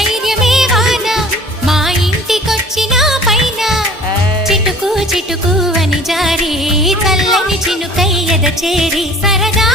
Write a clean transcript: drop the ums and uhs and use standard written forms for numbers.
ధైర్యమే వాన మా ఇంటికొచ్చిన పైన చిటుకు చిటుకు అని జారి చల్లని చినుకై ఎద చేరి సరదా